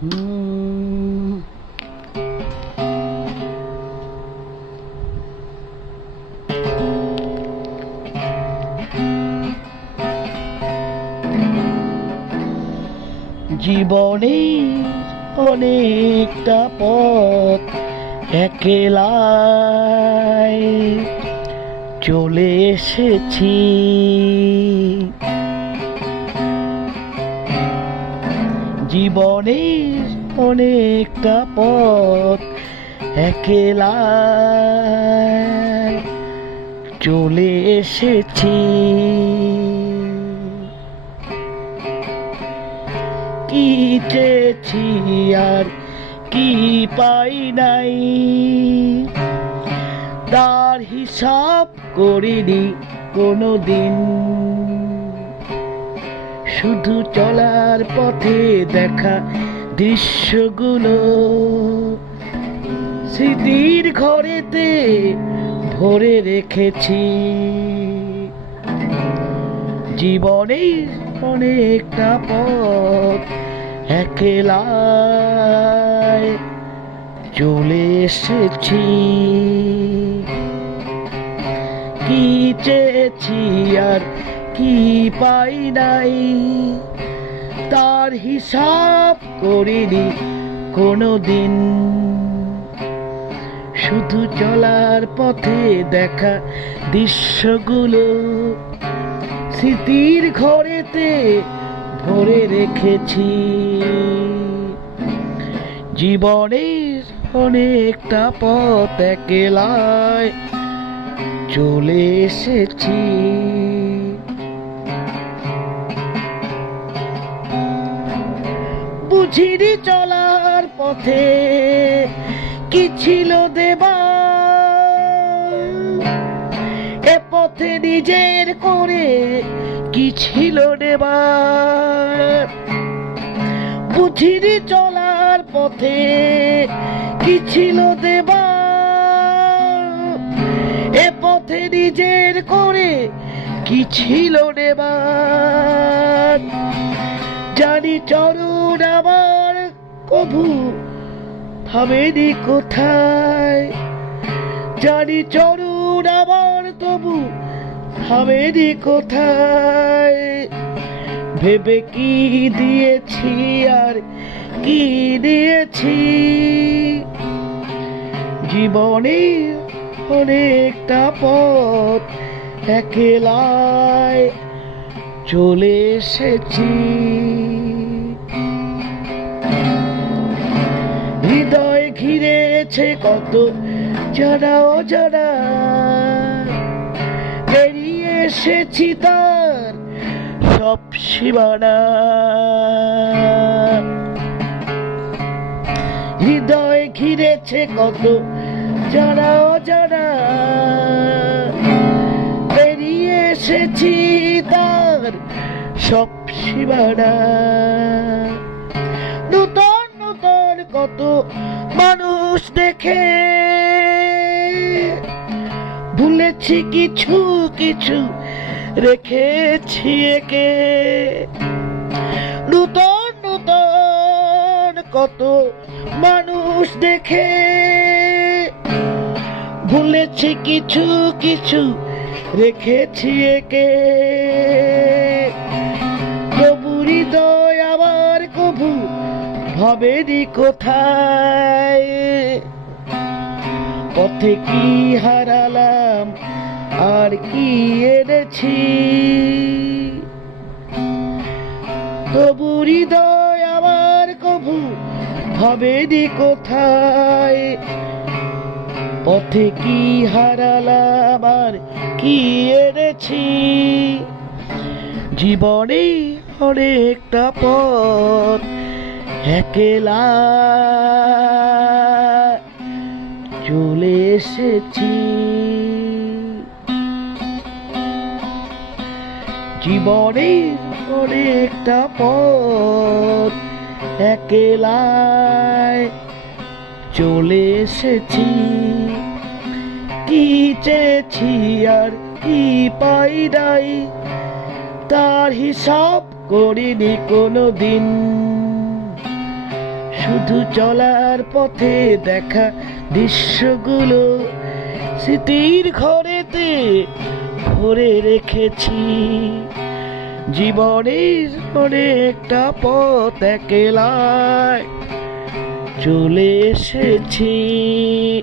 জীবনে অনেকটা পথ একলাই চলে এসেছি। জীবনে অনেকটা পথ একলাই চলে এসেছি। কি চেয়েছি আর কি পাই নাই, তার হিসাব করিনি কোনোদিন। শুধু চলার পথে দেখা দৃশ্যগুলো স্মৃতির ঘরেতে ভরে রেখেছি। জীবনের অনেকটা পথ একলাই চলে এসেছি। কি চেয়েছি আর কি পাই নাই, তার হিসাব করিনি কোনোদিন। শুধু চলার পথে দেখা দৃশ্যগুলো স্মৃতির ঘরেতে ভরে রেখেছি। জীবনের অনেকটা পথ একলাই চলে এসেছি। বুঝিনি চলার পথে কি ছিল দেবার, এ পথে নিজের করে কি ছিল নেবার। বুঝিনি চলার পথে কি ছিল দেবার, এ পথে নিজের করে কি ছিল নেবার। জানি চরণ আমার কভু থামেনি কোথায়, জানি চরণ আমার তবু থামেনি কোথায়। ভেবে কি দিয়েছি আর কি দিয়েছি, জীবনে অনেকটা পথ একলাই চলে এসেছি। হৃদয় ঘিরেছে কত জানা অজানা, পেরিয়ে এসেছি তার সব সীমানা। হৃদয় ঘিরেছে কত জানা অজানা, পেরিয়ে এসেছি তার সব সীমানা। নূতন নূতন কত মানুষ দেখে ভুলেছি কিছু কিছু রেখেছি একে। নূতন নূতন কত মানুষ দেখে ভুলেছি কিছু কিছু রেখেছি একে। প্রভু হৃদয় আমার কভু ভাবেনি কোথায়, পথে কি হারালাম আর কি এনেছি। প্রভু হৃদয় আমার কভু ভাবেনি কোথায়, পথে কি হারালাম আর কি এনেছি। জীবনে অনেকটা পথ একলা চলে এসেছি। জীবনে অনেকটা পথ একলাই চলে এসেছি। কি চেয়েছি আর কি পাই নাই, তার হিসাব করিনি কোনোদিন। শুধু চলার পথে দেখা দৃশ্যগুলো স্মৃতির ঘরেতে ভরে রেখেছি। জীবনের অনেকটা পথ একলাই চলে এসেছি।